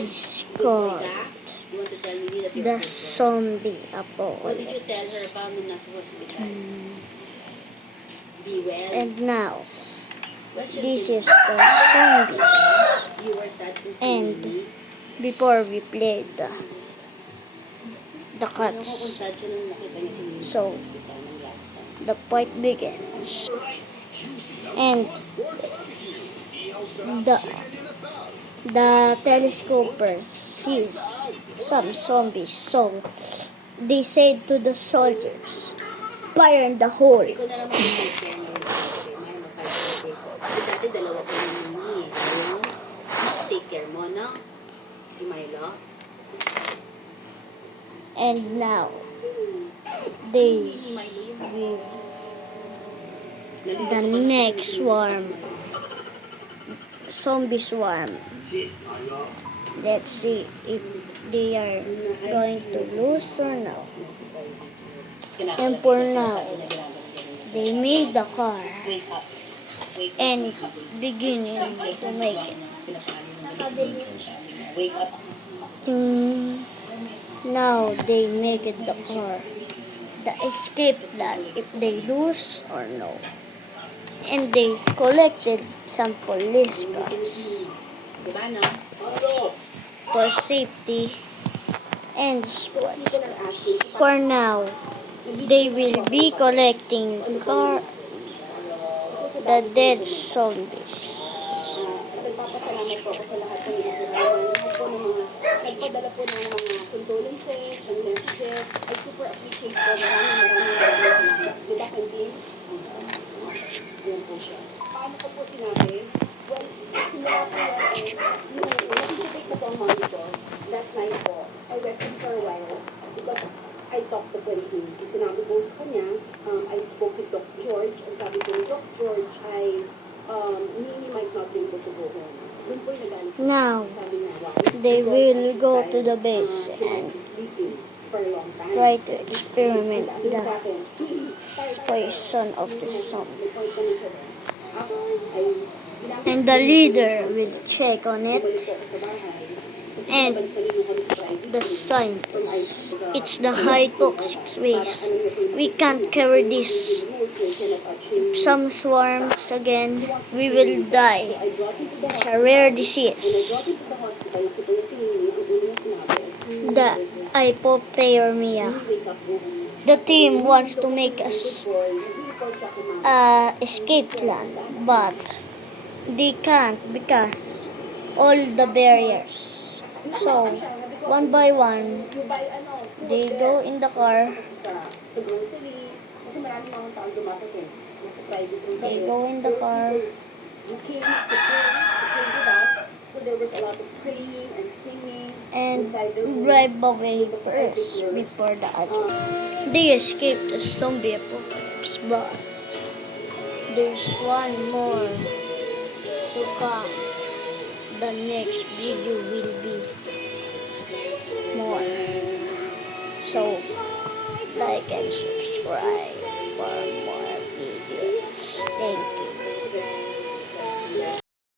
is called the zombie What did you tell apocalypse. her about nung nasa hospital? Be well. And now, Question this two. is the zombies. You were sad to see And me. before we played the Ano ko kung cuts, sad siya nung nakita niya si Mimi So, sa hospital ng last time. the fight begins. And the telescopers sees some zombies, so they said to the soldiers, fire in the hole. Ikaw na naman yung take care mo. Okay, may mapalagay ko. Kasi dati dalawa ko yung Mimi. Ayun. Mas take care mo, no? Si Milo. And now they Si Milo yun. will the next swarm, zombie swarm. Let's see if they are going to lose or no. And for now, they made the car Wake up. Wake up. and beginning to make it. Wake up. Now they make it the car, the escape plan if they lose or no. And they collected some police cars Diba, no? for safety and sports. For now, they will be collecting the dead zombies. Nagpapasalamat po ako sa lahat po ng nagpadala po ng mga condolences, ng messages. I super appreciate po. Maraming salamat. Diba, Candy? Ayan po siya. Paano ko po sinabi? Well, simula po yan, nung nakikitake na po ang mami ko, that night po, I went in for a while because I talked to Quentin. Sinabi ko sa kanya, I spoke with Doc George, and sabi ko, Doc George, Mimi might not be able to go home. Doon po yung nagalit. Now, Sabi niya, wow. they will go to the She base might and be sleeping for a long time. try to experiment Sabi niya sa the akin, poison of the zombie. may point ka na siya. Ako, ay, And the leader will check on it balik po ako sa bahay. Kasi and balik kanina kami sa private. the scientists. It's the high toxic waste. We can't carry this. If some swarms again, we will die. It's a rare disease. The hypothermia. The team wants to make us escape plan, but they can't because all the barriers. So, one by one, they go in the car. Sa grocery, kasi maraming mga taong dumapat eh. Nasa private room They kami. go in the car You came with us, so there was a lot of praying and singing and inside the room. drive away first before the other. They escaped the zombie apocalypse, but there's one more to come. The next video will be more. So, like and subscribe for more videos. Thank you.